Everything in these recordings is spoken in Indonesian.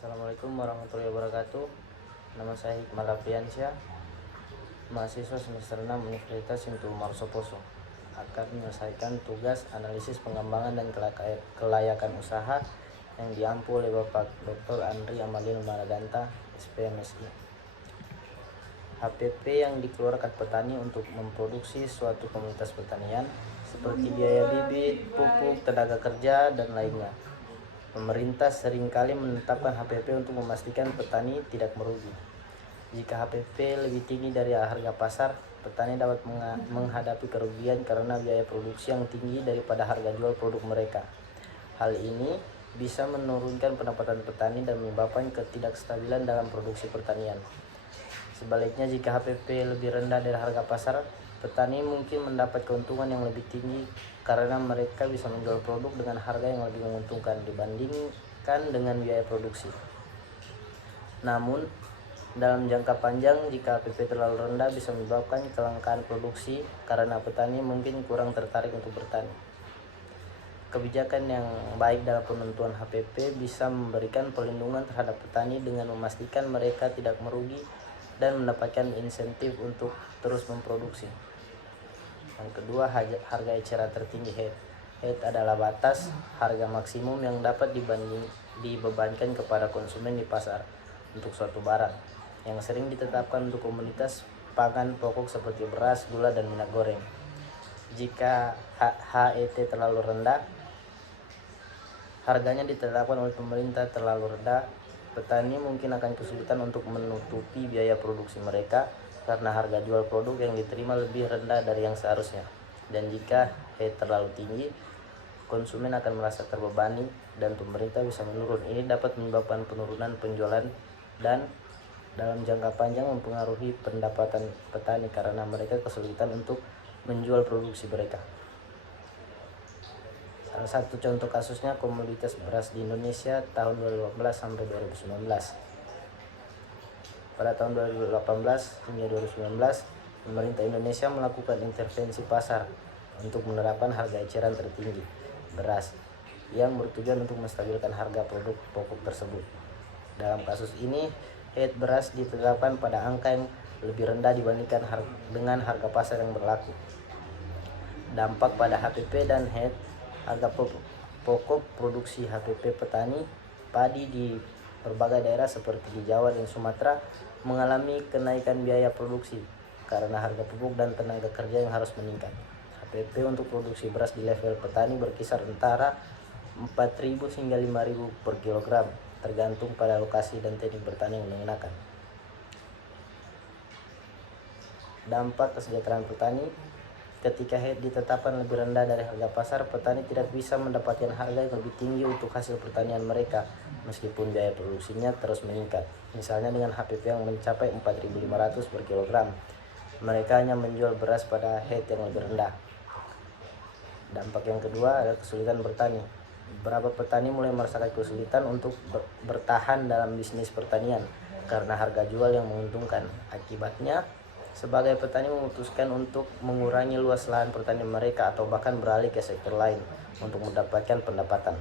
Assalamualaikum warahmatullahi wabarakatuh. Nama saya Hikmal Apriansyah, mahasiswa semester 6 Universitas Sintu Marsoposo, akan menyelesaikan tugas analisis pengembangan dan kelayakan usaha yang diampu oleh Bapak Dr. Andri Amalin Maradanta, SPMSI. HPP yang dikeluarkan petani untuk memproduksi suatu komunitas pertanian seperti biaya bibit, pupuk, tenaga kerja, dan lainnya. Pemerintah seringkali menetapkan HPP untuk memastikan petani tidak merugi. Jika HPP lebih tinggi dari harga pasar, petani dapat menghadapi kerugian karena biaya produksi yang tinggi daripada harga jual produk mereka. Hal ini bisa menurunkan pendapatan petani dan menyebabkan ketidakstabilan dalam produksi pertanian. Sebaliknya, jika HPP lebih rendah dari harga pasar, petani mungkin mendapat keuntungan yang lebih tinggi karena mereka bisa menjual produk dengan harga yang lebih menguntungkan dibandingkan dengan biaya produksi. Namun, dalam jangka panjang, jika HPP terlalu rendah bisa menyebabkan kelangkaan produksi karena petani mungkin kurang tertarik untuk bertani. Kebijakan yang baik dalam penentuan HPP bisa memberikan perlindungan terhadap petani dengan memastikan mereka tidak merugi dan mendapatkan insentif untuk terus memproduksi. Yang kedua, harga eceran tertinggi HEAD. HEAD adalah batas harga maksimum yang dapat dibebankan kepada konsumen di pasar untuk suatu barang, yang sering ditetapkan untuk komoditas pangan pokok seperti beras, gula, dan minyak goreng. Jika HET terlalu rendah, harganya ditetapkan oleh pemerintah terlalu rendah, petani mungkin akan kesulitan untuk menutupi biaya produksi mereka karena harga jual produk yang diterima lebih rendah dari yang seharusnya. Dan jika HEAD terlalu tinggi, konsumen akan merasa terbebani dan pemerintah bisa menurun. Ini dapat menyebabkan penurunan penjualan dan dalam jangka panjang mempengaruhi pendapatan petani karena mereka kesulitan untuk menjual produksi mereka. Salah satu contoh kasusnya komoditas beras di Indonesia tahun 2018 sampai 2019. Pada tahun 2018 hingga 2019, pemerintah Indonesia melakukan intervensi pasar untuk menerapkan harga eceran tertinggi beras yang bertujuan untuk menstabilkan harga produk pokok tersebut. Dalam kasus ini, HEAD beras ditetapkan pada angka yang lebih rendah dibandingkan dengan harga pasar yang berlaku. Dampak pada HPP dan HEAD. Harga pokok produksi HPP petani padi di berbagai daerah seperti di Jawa dan Sumatera mengalami kenaikan biaya produksi karena harga pupuk dan tenaga kerja yang harus meningkat. HPP untuk produksi beras di level petani berkisar antara 4.000 hingga 5.000 per kilogram, tergantung pada lokasi dan teknik bertani yang digunakan. Dampak kesejahteraan petani. Ketika HEAD ditetapkan lebih rendah dari harga pasar, petani tidak bisa mendapatkan harga yang lebih tinggi untuk hasil pertanian mereka meskipun biaya produksinya terus meningkat. Misalnya dengan HPP yang mencapai 4.500 per kilogram, mereka hanya menjual beras pada HEAD yang lebih rendah. Dampak yang kedua adalah kesulitan bertani. Beberapa petani mulai merasakan kesulitan untuk bertahan dalam bisnis pertanian karena harga jual yang menguntungkan. Akibatnya, sebagai petani memutuskan untuk mengurangi luas lahan pertanian mereka atau bahkan beralih ke sektor lain untuk mendapatkan pendapatan.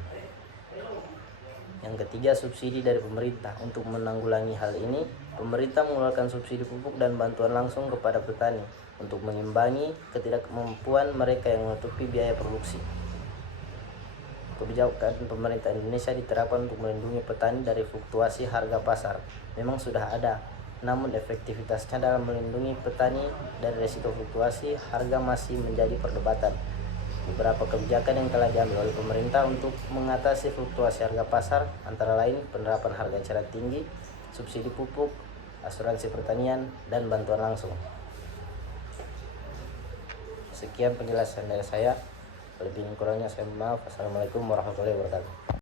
Yang ketiga, subsidi dari pemerintah. Untuk menanggulangi hal ini, pemerintah mengeluarkan subsidi pupuk dan bantuan langsung kepada petani untuk mengimbangi ketidakmampuan mereka yang menutupi biaya produksi. Kebijakan pemerintah Indonesia diterapkan untuk melindungi petani dari fluktuasi harga pasar. Memang sudah ada, namun efektivitasnya dalam melindungi petani dari risiko fluktuasi harga masih menjadi perdebatan. Beberapa kebijakan yang telah diambil oleh pemerintah untuk mengatasi fluktuasi harga pasar antara lain penerapan harga eceran tinggi, subsidi pupuk, asuransi pertanian, dan bantuan langsung. Sekian penjelasan dari saya. Lebih kurangnya saya mohon maaf. Assalamualaikum warahmatullahi wabarakatuh.